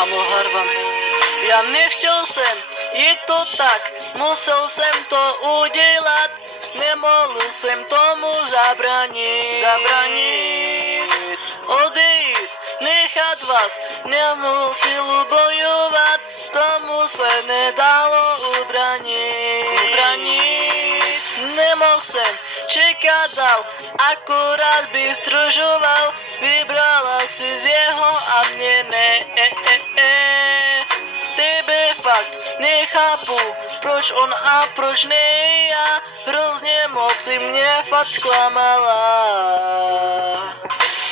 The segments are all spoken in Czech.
Samuel Harvan. Já nechtěl jsem, je to tak, musel jsem to udělat, nemohl jsem tomu zabránit. Odejít, nechat vás, nemohl sílu bojovat, tomu se nedalo ubránit. Nemohl jsem čekat dál, akorát bych zdržoval, vybrala si z jeho a mě ne. Tebe fakt nechápu, proč on a proč ne já, hrozně moc si mě fakt zklamala.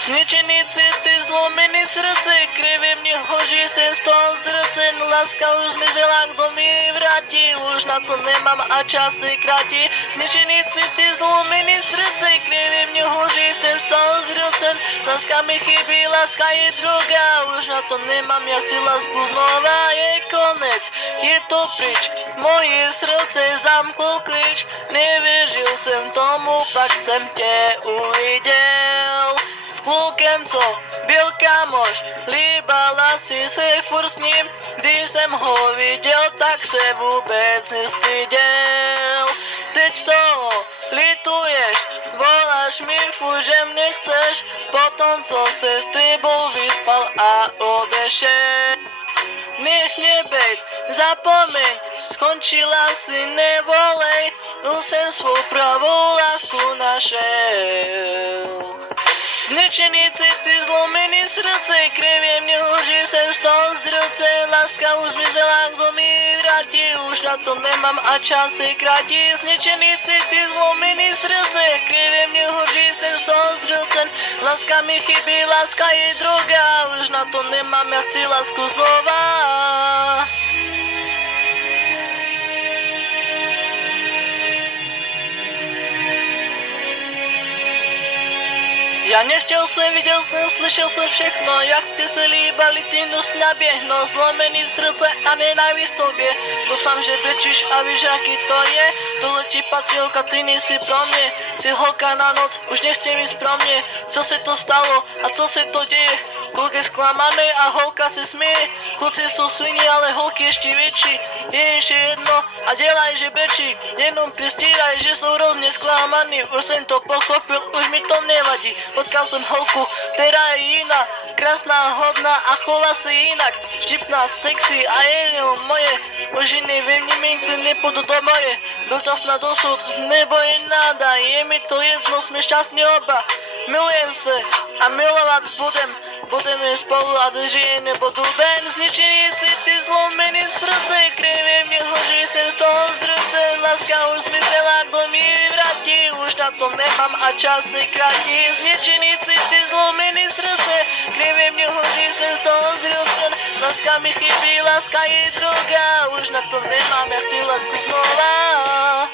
Zničený city, zlomený srdce, krivě mě hoří, jsem z toho zdrcen, láska už zmizela, kdo mi vrátí, už na to nemám a čas se krátí. Zničený city, zlomený srdce, krivě mě hoří, jsem z toho zdrcen, láska mi chybí, láska je droga, už na to nemám, já chci lásku znova, je konec, je to pryč, moje srdce zamklo klíč, nevěřil jsem tomu, pak jsem tě uviděl. Klukem, co byl kamoš, líbala si se furt s ním, když jsem ho viděl, tak se vůbec nestyděl. Teď toho lituješ, voláš mi furt, že mě chceš, potom co se s tebou vyspal a odešel. Nech mě bejt, zapomeň, skončila si, nevolej, už jsem svou pravou lásku našel. Zničený city, zlomený srdce, krevě mě hoří, jsem z toho zdrce, láska už zmizela, kdo mi vrátí, už na to nemám a čas se krátí. Zničený city, zlomený srdce, krevě mě hoří, jsem z toho zdrce, láska mi chybí, láska je droga, už na to nemám, já chci lásku znova. Já nechtěl jsem, viděl jsem, slyšel jsem všechno, jak jste se líbali, ty nos naběhno, zlomený srdce a nenávist tobě. Doufám, že brečíš a víš, jaký to je, tohle ti patří, holka, ty nejsi pro mě, jsi holka na noc, už nechci víc pro mě, co se to stalo a co se to děje, kluk je zklamaný a holka se směje, kluci jsou sviní, ale holky ještě větší, je ještě jedno a dělaj, že brečí, jenom přistíraj, že jsou hrozně zklamaný, už jsem to pochopil, už mi to nevadí. Potkal jsem holku, která je jiná, krásná, hodná a chová se jinak, vtipná, sexy a je jenom moje, už nevím, nikdy nepůjdu do moje, byl to snad dosud, nebo je nada, je mi to jedno, jsme šťastní oba, milujem se a milovat budeme spolu a drží nebudu ven, zničený city, zlomený srdce, krevě mě hoří, jsem z toho zdrce, láska už zmizela, kdo mi vrátí, už na to nemám a čas se krátí. Zničený city, zlomený srdce, krevě mě hoří, jsem z toho zdrce, láska mi chybí, láska je droga, už na to nemám, já chci lásku znova.